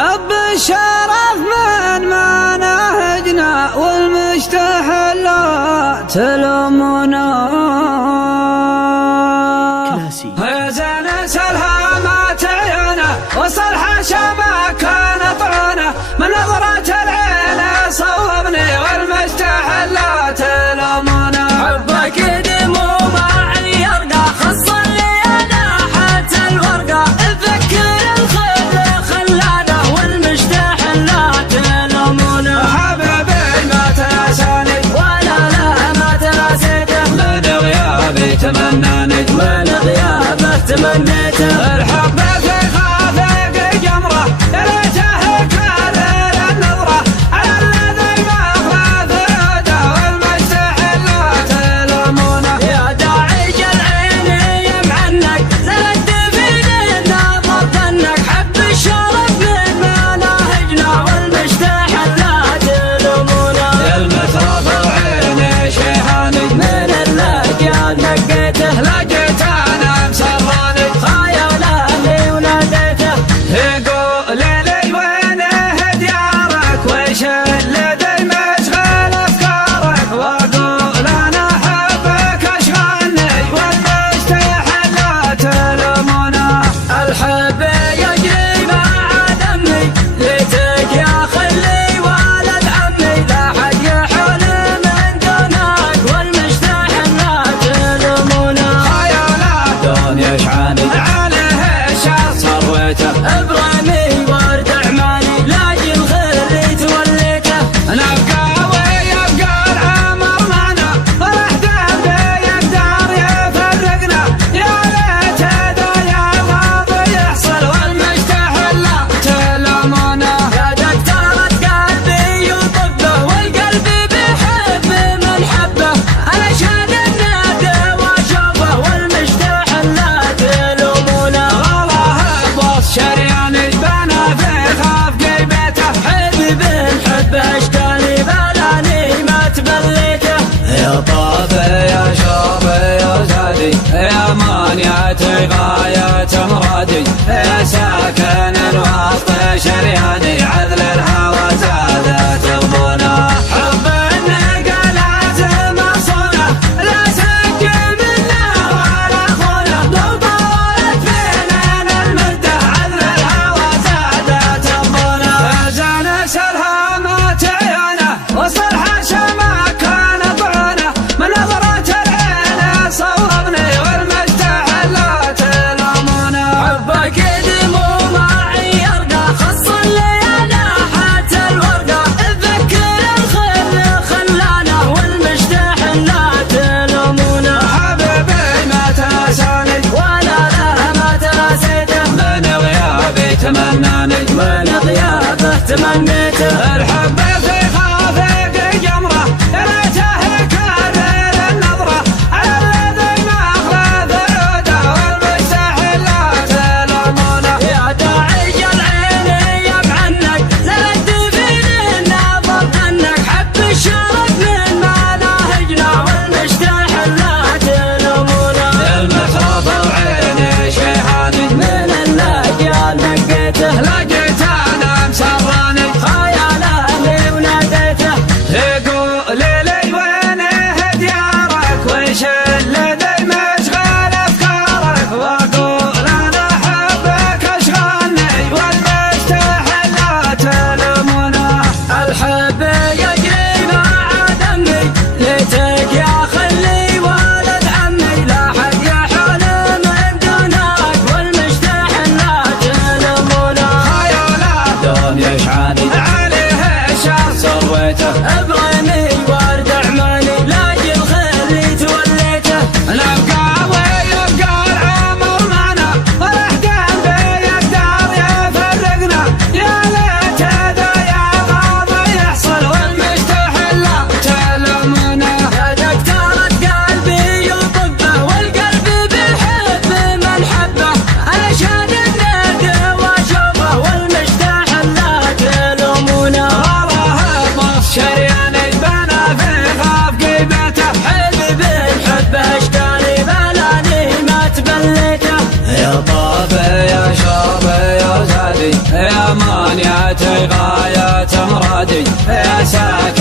حب الشرف من مناهجنا والمستحلات تلومنا. يا زين سلها ما تعينا وصلها شبك نطعنا من نظرة العين صوبني والمستحلات تلومنا. حبك دموم عيرنا خص الليالي حتى الورقة تذكر الخير خلانا والمستحلات تلومنا. حبيبي ما تنساني ولا لا ما تنسيته من غيابي تمناني من غيابه تمنيته. الحب في خافق جمره يا ليته كرر النظره على الذي ما خلاف عوده والمستحلات تلومونه. يا داعي العين يمعنك زلت في نظر دنك حب الشرف من مناهجنا والمستحلات تلومونه. يا المترف عيني شيهاني من اللقيان نقيته لقيت انا مسراني خيالاني وناديته. يقول لي وينه ديارك وش الذي مشغل افكارك واقول انا احبك اشغلني والمستحلات تلومونه. الحب يجري مع دمي ليتك يا خلي ولد عمي لا حد يحول من دونك والمستحلات تلومونه. خيالات دون يشعاني عليه الشر ثروته ابرامي ورد عماني لاجي الخير توليته. نبقى ويبقى العمر معنا فرح دربي يقدر يفرقنا يا ليت هذا يا ماضي يحصل والمستحلات تلومونه. يا دكتورة قلبي وطبه والقلب بيحب من حبه انا شاد النادي واشوفه والمستحلات تلومونه. والله بوص شرياني بنا في خاف قيبته حبيبي نحب اشكالي بلاني ما تبليته. يا طافي يا شوفي يا زادي يا مانيتي غاية مرادي يا ساكن الوسط شرياني عذل الهوى زادت غبونه. حب النقلات مصونة لا سك منا ولا خونه لو طالت فينا المدة عذل الهوى زادت غبونه. زين سلها ما تعينا وصلها شماك نطعنا من نظرة العين صوبني والمستحلات تلومونه. حبك دموم عيرنا خص الليالي حتى الورقة تذكر الخير خلانا والمستحلات تلومونه. حبيبي ما تنساني ولا لا ما تنسيته من غيابي تمناني من غيابه تمنيته. الحب في خافق جمره يا ليته كرر النظره على الذي ما خلاف عوده والمستحلات تلومونه. يا داعي العين يمعنك زلت في نظر دنك حب الشرف من مناهجنا والمستحلات تلومونه. يا المترف عيني شيهاني من اللقيان نقيته لقيت انا مسراني خيالاني ثانيتي غاية مرادي يا ساكن